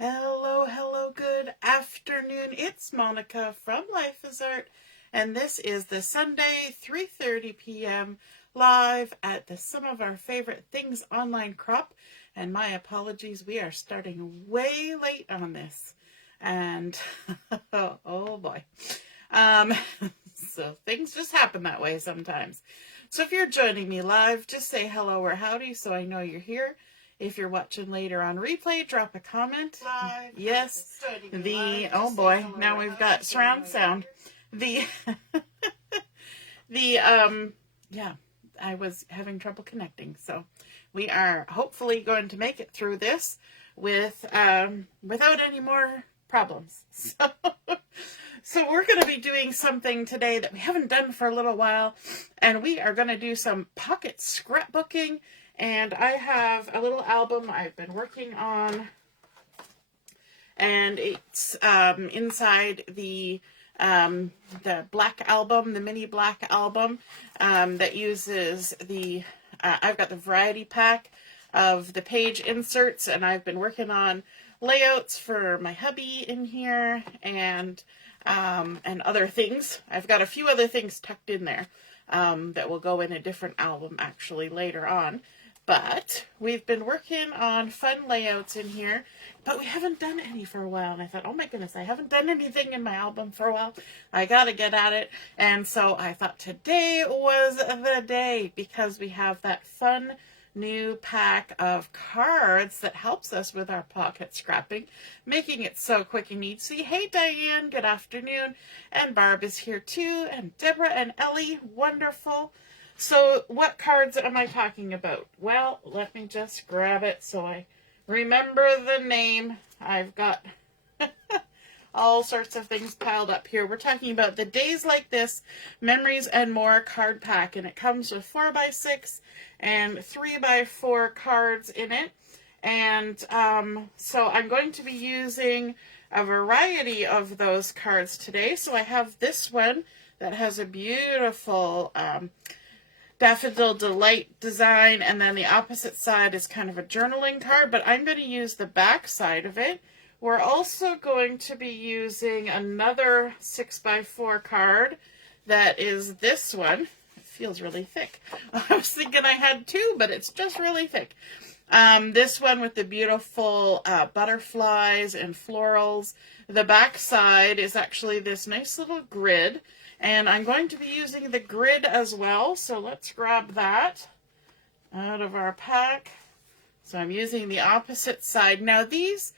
Hello, hello, good afternoon. It's Monica from Life is Art, and this is the Sunday 3:30 p.m. live at the Some of Our Favorite Things online crop. And my apologies, we are starting way late on this. And oh boy. So things just happen that way sometimes. So if you're joining me live, just say hello or howdy so I know you're here. If you're watching later on replay, drop a comment. Live. Yes. Oh boy, now we've got surround sound. Yeah, I was having trouble connecting. So we are hopefully going to make it through this without any more problems. So we're going to be doing something today that we haven't done for a little while, and we are going to do some pocket scrapbooking. And I have a little album I've been working on, and it's inside the black album, the mini black album that uses I've got the variety pack of the page inserts, and I've been working on layouts for my hubby in here and other things. I've got a few other things tucked in there that will go in a different album actually later on. But we've been working on fun layouts in here, but we haven't done any for a while. And I thought, oh my goodness, I haven't done anything in my album for a while. I got to get at it. And so I thought today was the day, because we have that fun new pack of cards that helps us with our pocket scrapping, making it so quick and easy. Hey Diane, good afternoon. And Barb is here too. And Deborah and Ellie, wonderful. So what cards am I talking about? Well, let me just grab it so I remember the name. I've got all sorts of things piled up here. We're talking about the Days Like This, Memories and More card pack, and it comes with 4x6 and 3x4 cards in it. And so I'm going to be using a variety of those cards today. So I have this one that has a beautiful Daffodil Delight design, and then the opposite side is kind of a journaling card, but I'm going to use the back side of it. We're also going to be using another 6x4 card that is this one. It feels really thick. I was thinking I had two, but it's just really thick. This one with the beautiful butterflies and florals. The back side is actually this nice little grid. And I'm going to be using the grid as well, so let's grab that out of our pack. So I'm using the opposite side. Now these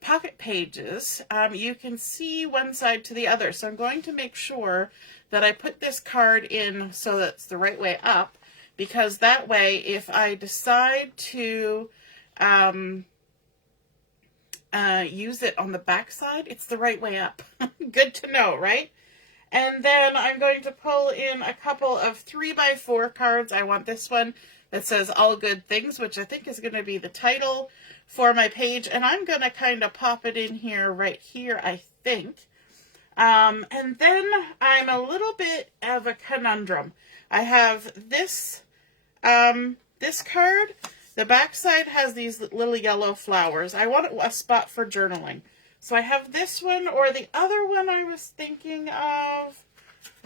pocket pages, you can see one side to the other, so I'm going to make sure that I put this card in so that it's the right way up, because that way if I decide to use it on the back side, it's the right way up. Good to know, right? And then I'm going to pull in a couple of 3x4 cards. I want this one that says All Good Things, which I think is going to be the title for my page. And I'm going to kind of pop it in here, right here, I think. And then I'm a little bit of a conundrum. I have this card. The backside has these little yellow flowers. I want a spot for journaling. So I have this one, or the other one I was thinking of.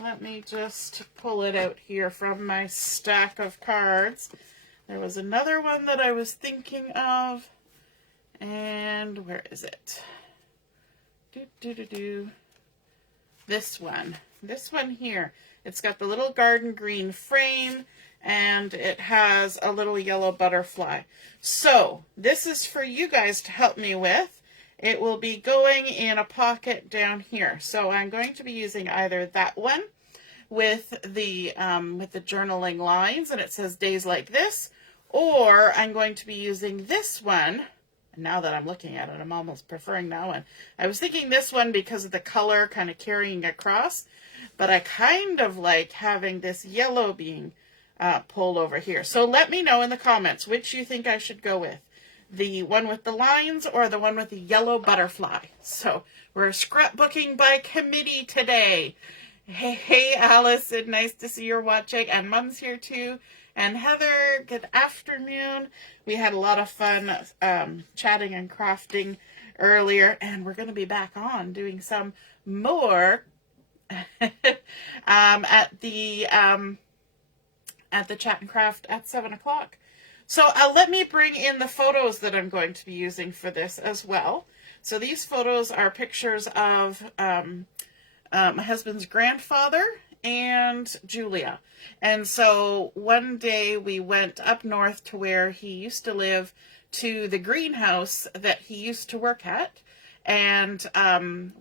Let me just pull it out here from my stack of cards. There was another one that I was thinking of. And where is it? This one. This one here. It's got the little garden green frame, and it has a little yellow butterfly. So this is for you guys to help me with. It will be going in a pocket down here. So I'm going to be using either that one with the journaling lines, and it says Days Like This, or I'm going to be using this one. And now that I'm looking at it, I'm almost preferring that one. I was thinking this one because of the color kind of carrying across, but I kind of like having this yellow being pulled over here. So let me know in the comments which you think I should go with. The one with the lines or the one with the yellow butterfly. So we're scrapbooking by committee today. Hey, Allison, nice to see you're watching. And Mom's here too. And Heather, good afternoon. We had a lot of fun chatting and crafting earlier, and we're going to be back on doing some more at the chat and craft at 7 o'clock. So let me bring in the photos that I'm going to be using for this as well. So these photos are pictures of my husband's grandfather and Julia. And so one day we went up north to where he used to live, to the greenhouse that he used to work at. And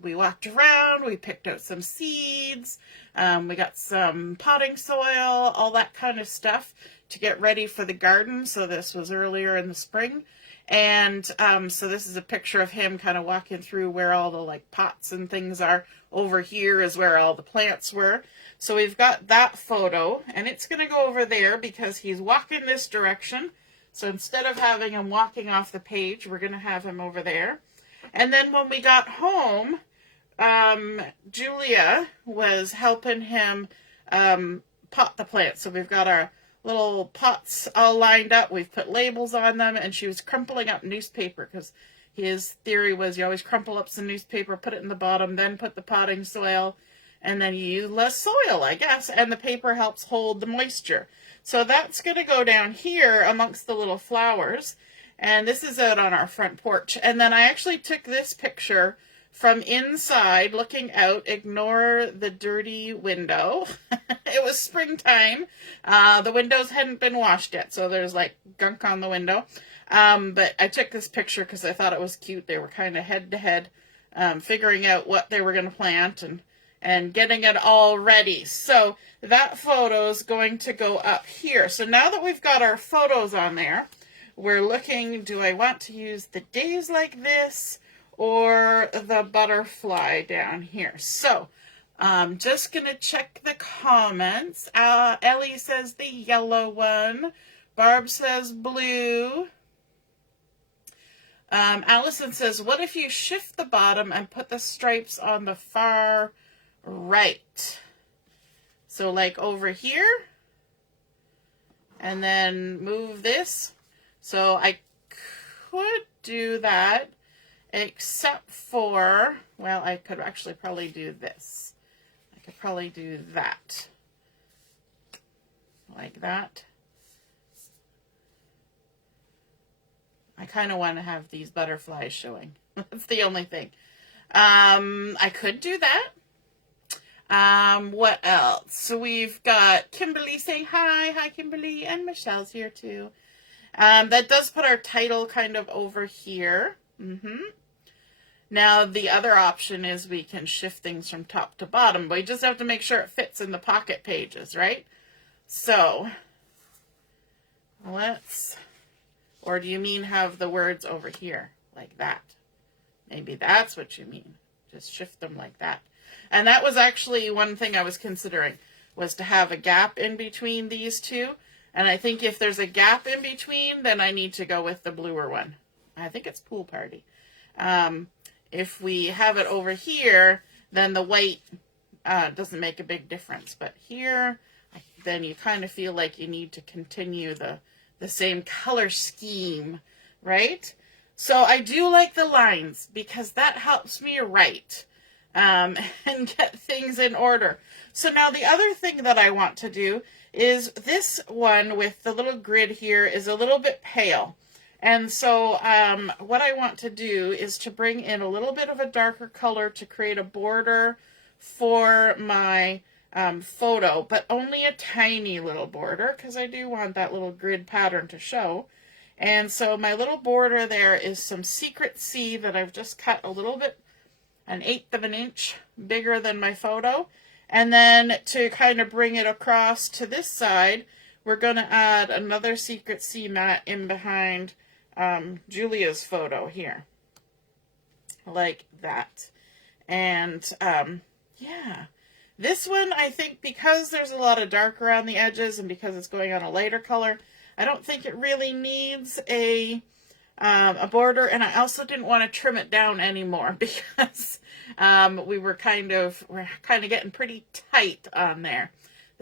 we walked around, we picked out some seeds, we got some potting soil, all that kind of stuff to get ready for the garden. So this was earlier in the spring. And so this is a picture of him kind of walking through where all the like pots and things are. Over here is where all the plants were. So we've got that photo, and it's going to go over there because he's walking this direction. So instead of having him walking off the page, we're going to have him over there. And then when we got home, Julia was helping him pot the plants. So we've got our little pots all lined up. We've put labels on them, and she was crumpling up newspaper because his theory was you always crumple up some newspaper, put it in the bottom, then put the potting soil, and then you use less soil, I guess, and the paper helps hold the moisture. So that's going to go down here amongst the little flowers, and this is out on our front porch. And then I actually took this picture from inside, looking out. Ignore the dirty window. It was springtime. The windows hadn't been washed yet, so there's like gunk on the window. But I took this picture because I thought it was cute. They were kind of head to head, figuring out what they were going to plant and getting it all ready. So that photo's going to go up here. So now that we've got our photos on there, we're looking, do I want to use the days like this or the butterfly down here? So I'm just going to check the comments. Ellie says the yellow one. Barb says blue. Allison says, what if you shift the bottom and put the stripes on the far right? So like over here, and then move this. So I could do that, except for, well, I could actually probably do this. I could probably do that. Like that. I kind of want to have these butterflies showing. That's the only thing. I could do that. What else? So we've got Kimberly saying hi. Hi, Kimberly. And Michelle's here too. That does put our title kind of over here. Now, the other option is we can shift things from top to bottom, but we just have to make sure it fits in the pocket pages, right? So, let's... Or do you mean have the words over here like that? Maybe that's what you mean. Just shift them like that. And that was actually one thing I was considering, was to have a gap in between these two. And I think if there's a gap in between, then I need to go with the bluer one. I think it's pool party. If we have it over here, then the white doesn't make a big difference. But here, then you kind of feel like you need to continue the same color scheme, right? So I do like the lines because that helps me write and get things in order. So now the other thing that I want to do is this one with the little grid here is a little bit pale. And so what I want to do is to bring in a little bit of a darker color to create a border for my photo, but only a tiny little border because I do want that little grid pattern to show. And so my little border there is some Secret C that I've just cut a little bit, 1/8 of an inch bigger than my photo. And then to kind of bring it across to this side, we're going to add another Secret C mat in behind Julia's photo here. Like that. And yeah. This one, I think, because there's a lot of dark around the edges and because it's going on a lighter color, I don't think it really needs a border. And I also didn't want to trim it down anymore because we're kind of getting pretty tight on there.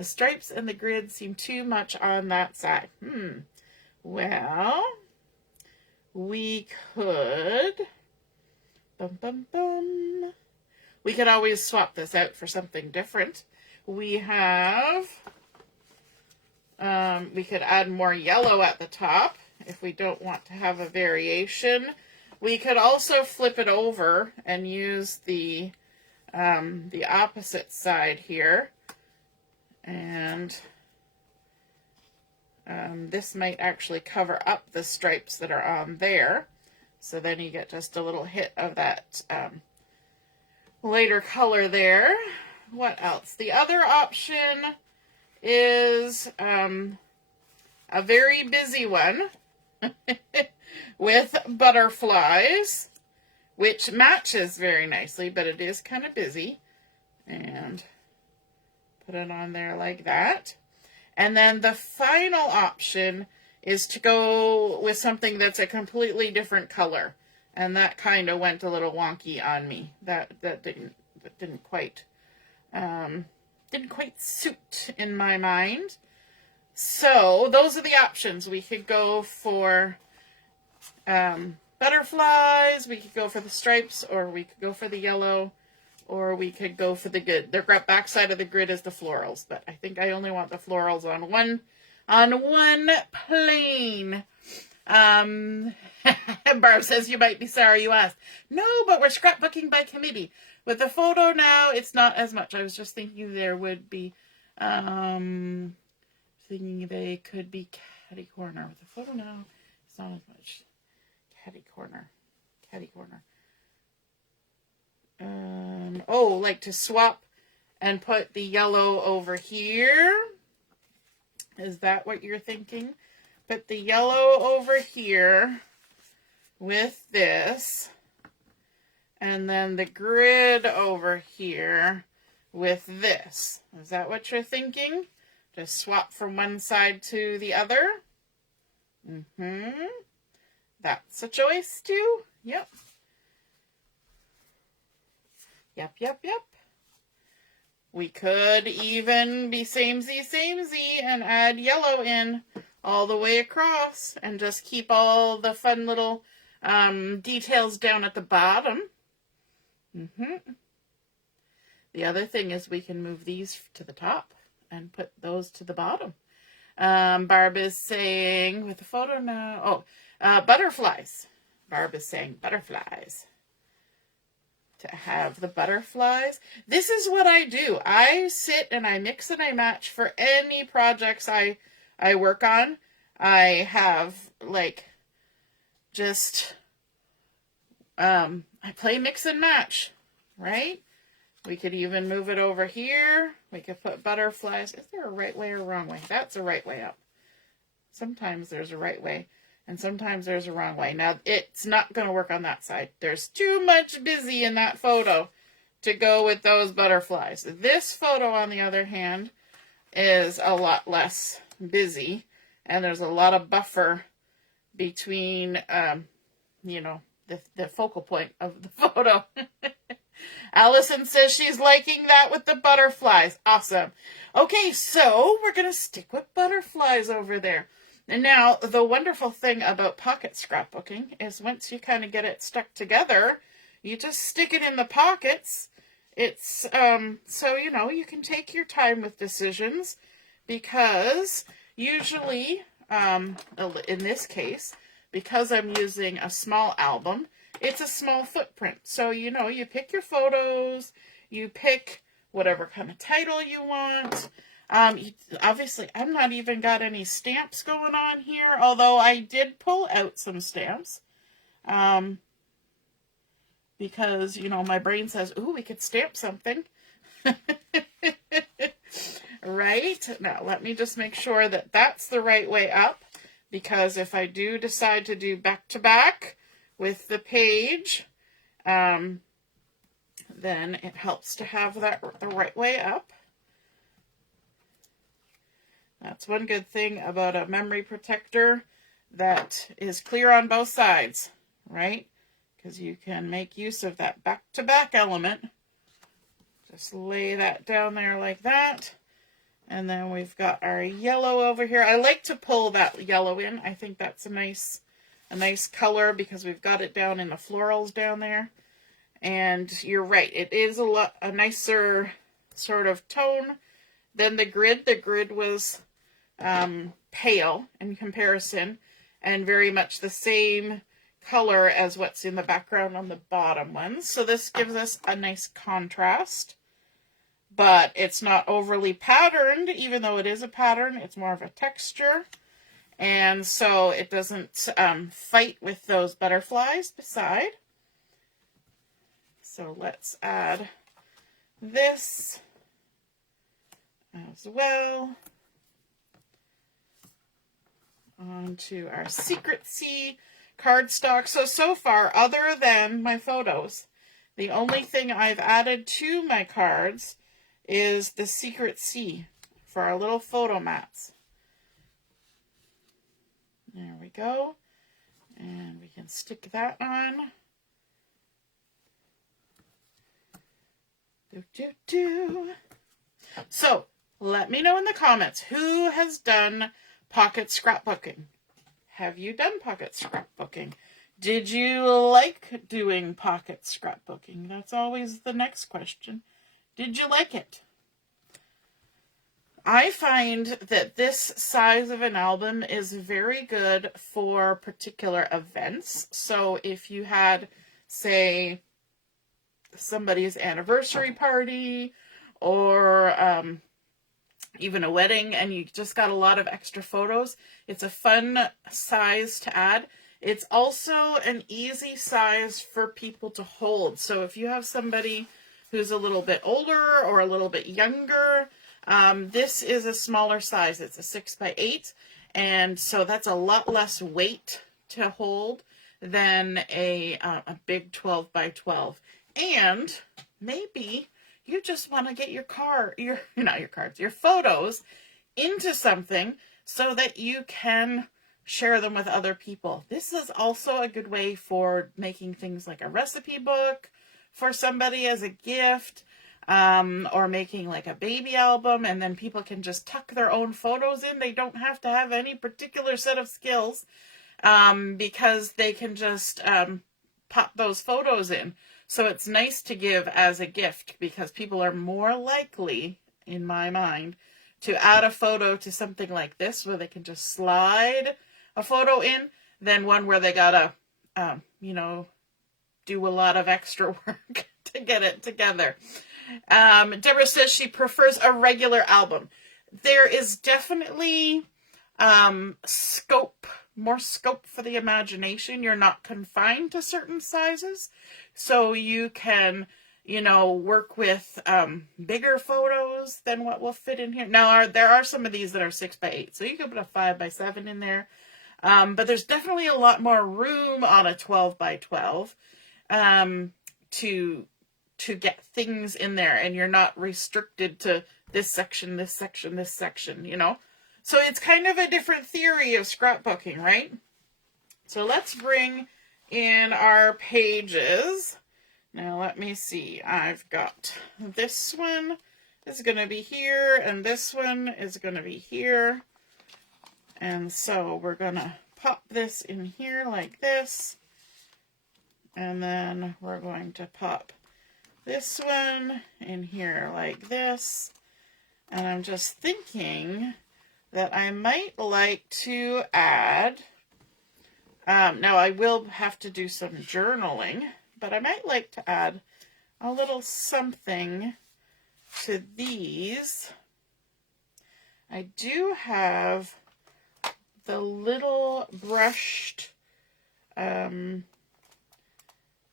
The stripes and the grid seem too much on that side. Well, we could, we could always swap this out for something different. We have, we could add more yellow at the top if we don't want to have a variation. We could also flip it over and use the opposite side here. And this might actually cover up the stripes that are on there. So then you get just a little hit of that lighter color there. What else? The other option is a very busy one with butterflies, which matches very nicely, but it is kind of busy. And put it on there like that. And then the final option is to go with something that's a completely different color. And that kind of went a little wonky on me. That didn't quite suit in my mind. So those are the options. We could go for butterflies, we could go for the stripes, or we could go for the yellow, or we could go for the grid. The back side of the grid is the florals, but I think I only want the florals on one plane. Barb says you might be sorry you asked. No, but we're scrapbooking by committee. With the photo now, it's not as much. I was just thinking there would be, thinking they could be catty corner. With the photo now, it's not as much. Catty corner. Oh, like to swap and put the yellow over here. Is that what you're thinking? Put the yellow over here with this. And then the grid over here with this. Is that what you're thinking? Just swap from one side to the other? That's a choice too. Yep. We could even be samey and add yellow in all the way across and just keep all the fun little details down at the bottom. The other thing is we can move these to the top and put those to the bottom. Barb is saying, with the photo now, butterflies. Barb is saying butterflies. To have the butterflies. This is what I do. I sit and I mix and I match for any projects I work on. I have like just I play mix and match, right? We could even move it over here. We could put butterflies. Is there a right way or wrong way? That's a right way up. Sometimes there's a right way. And sometimes there's a wrong way. Now, it's not going to work on that side. There's too much busy in that photo to go with those butterflies. This photo, on the other hand, is a lot less busy. And there's a lot of buffer between, the focal point of the photo. Allison says she's liking that with the butterflies. Awesome. Okay, so we're going to stick with butterflies over there. And now, the wonderful thing about pocket scrapbooking is once you kind of get it stuck together, you just stick it in the pockets. It's, so, you can take your time with decisions because usually, in this case, because I'm using a small album, it's a small footprint. So, you pick your photos, you pick whatever kind of title you want. Obviously, I'm not even got any stamps going on here, although I did pull out some stamps. Because, my brain says, ooh, we could stamp something. Right? Now, let me just make sure that that's the right way up. Because if I do decide to do back-to-back with the page, then it helps to have that the right way up. That's one good thing about a memory protector that is clear on both sides, right? Because you can make use of that back-to-back element. Just lay that down there like that. And then we've got our yellow over here. I like to pull that yellow in. I think that's a nice color because we've got it down in the florals down there. And you're right, it is a nicer sort of tone than the grid. The grid was pale in comparison and very much the same color as what's in the background on the bottom ones. So this gives us a nice contrast, but it's not overly patterned. Even though it is a pattern, it's more of a texture, and so it doesn't fight with those butterflies beside. So let's add this as well onto our Secret C cardstock. So far, other than my photos, the only thing I've added to my cards is the Secret C for our little photo mats. There we go. And we can stick that on. So, let me know in the comments who has done pocket scrapbooking. Have you done pocket scrapbooking? Did you like doing pocket scrapbooking? That's always the next question. Did you like it? I find that this size of an album is very good for particular events. So if you had, say, somebody's anniversary party or even a wedding and you just got a lot of extra photos, it's a fun size to add. It's also an easy size for people to hold. So if you have somebody who's a little bit older or a little bit younger, this is a smaller size. It's a 6x8, and so that's a lot less weight to hold than a big 12x12. And maybe you just want to get your photos into something so that you can share them with other people. This is also a good way for making things like a recipe book for somebody as a gift, or making like a baby album, and then people can just tuck their own photos in. They don't have to have any particular set of skills, because they can just pop those photos in. So it's nice to give as a gift because people are more likely, in my mind, to add a photo to something like this where they can just slide a photo in than one where they gotta, do a lot of extra work to get it together. Deborah says she prefers a regular album. There is definitely more scope for the imagination. You're not confined to certain sizes. So you can, work with bigger photos than what will fit in here. Now, there are some of these that are 6x8. So you could put a 5x7 in there. But there's definitely a lot more room on a 12x12 to get things in there, and you're not restricted to this section, this section, this section, So it's kind of a different theory of scrapbooking, right? So let's bring in our pages. Now let me see. I've got this one is going to be here, and this one is going to be here. And so we're going to pop this in here like this. And then we're going to pop this one in here like this. And I'm just thinking that I might like to add, now I will have to do some journaling, but I might like to add a little something to these. I do have the little brushed, I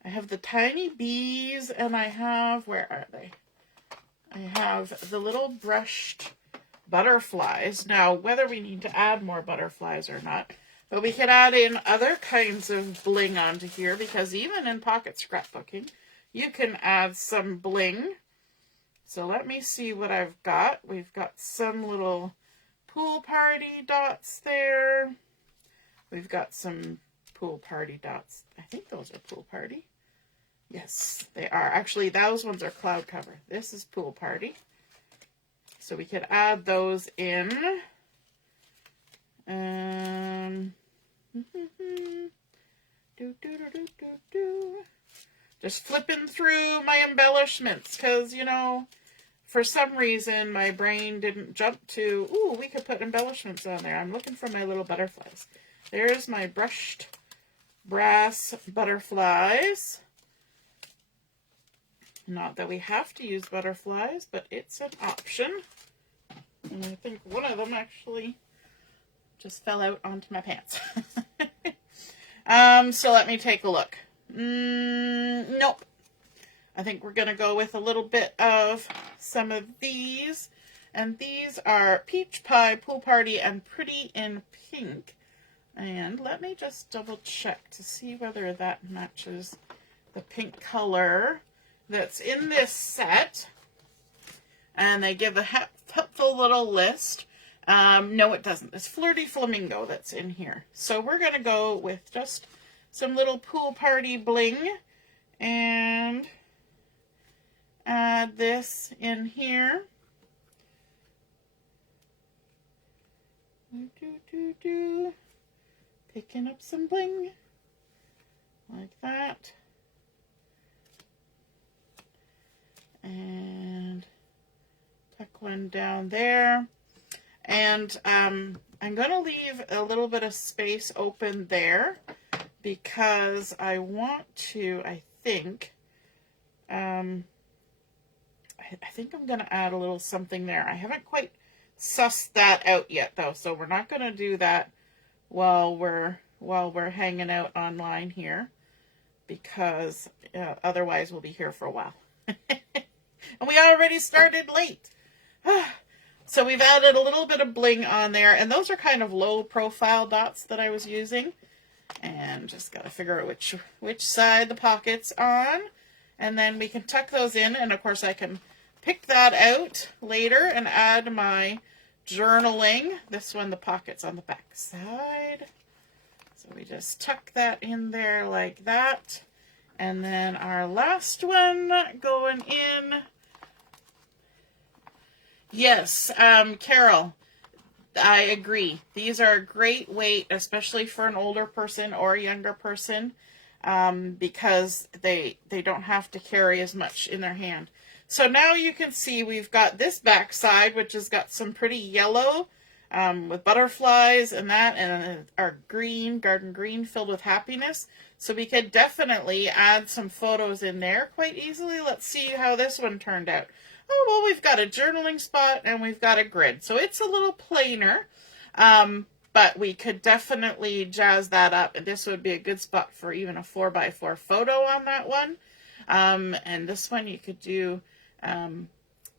have the tiny bees, and I have, where are they? I have the little brushed butterflies. Now, whether we need to add more butterflies or not, but we can add in other kinds of bling onto here, because even in pocket scrapbooking, you can add some bling. So let me see what I've got. We've got some little pool party dots there. We've got some pool party dots. I think those are pool party. Yes, they are. Actually, those ones are cloud cover. This is pool party. So we could add those in. Just flipping through my embellishments because, you know, for some reason my brain didn't jump to, ooh, we could put embellishments on there. I'm looking for my little butterflies. There's my brushed brass butterflies. Not that we have to use butterflies, but it's an option. And I think one of them actually just fell out onto my pants. So let me take a look. Nope. I think we're going to go with a little bit of some of these. And these are Peach Pie, Pool Party, and Pretty in Pink. And let me just double check to see whether that matches the pink color that's in this set. And they give a helpful little list. No, it doesn't. It's Flirty Flamingo that's in here. So we're going to go with just some little Pool Party bling and add this in here. Picking up some bling like that. And tuck one down there. And I'm going to leave a little bit of space open there because I want to, I think I'm going to add a little something there. I haven't quite sussed that out yet though, so we're not going to do that while we're hanging out online here because otherwise we'll be here for a while. And we already started late. So we've added a little bit of bling on there, and those are kind of low profile dots that I was using. And just got to figure out which side the pocket's on. And then we can tuck those in, and of course I can pick that out later and add my journaling. This one, the pocket's on the back side. So we just tuck that in there like that. And then our last one going in. Yes, Carol, I agree. These are a great weight, especially for an older person or a younger person, because they don't have to carry as much in their hand. So now you can see we've got this back side, which has got some pretty yellow with butterflies and that, and our green, garden green filled with happiness. So we could definitely add some photos in there quite easily. Let's see how this one turned out. Oh, well, we've got a journaling spot and we've got a grid. So it's a little plainer, but we could definitely jazz that up. And this would be a good spot for even a 4x4 photo on that one. And this one you could do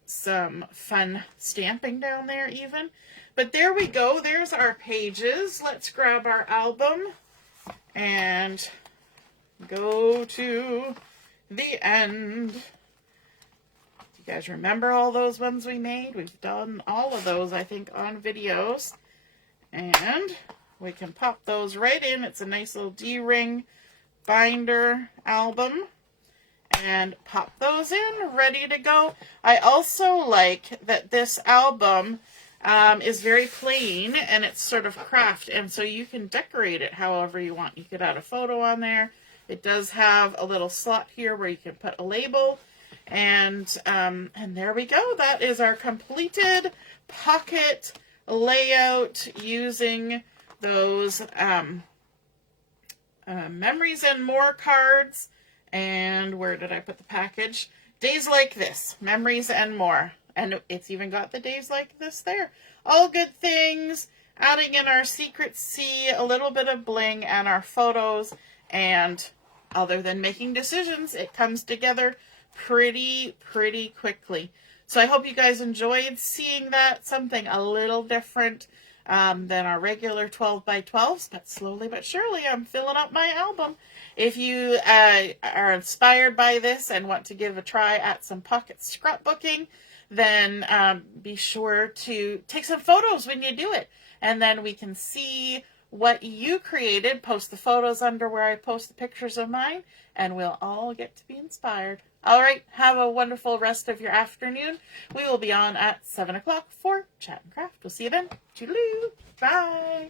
some fun stamping down there even. But there we go. There's our pages. Let's grab our album and go to the end. You guys remember all those ones we made? We've done all of those, I think, on videos. And we can pop those right in. It's a nice little D-ring binder album. And pop those in, ready to go. I also like that this album is very plain and it's sort of craft. And so you can decorate it however you want. You could add a photo on there. It does have a little slot here where you can put a label. And there we go. That is our completed pocket layout using those Memories and More cards. And where did I put the package? Days Like This, Memories and More. And it's even got the Days Like This there. All good things. Adding in our Secret C, a little bit of bling, and our photos. And other than making decisions, it comes together pretty quickly. So I hope you guys enjoyed seeing that, something a little different than our regular 12x12s, but slowly but surely I'm filling up my album. If you are inspired by this and want to give a try at some pocket scrapbooking, then be sure to take some photos when you do it, and then we can see what you created. Post the photos under where I post the pictures of mine, and we'll all get to be inspired. All right, have a wonderful rest of your afternoon. We will be on at 7 o'clock for Chat and Craft. We'll see you then. Toodaloo. Bye.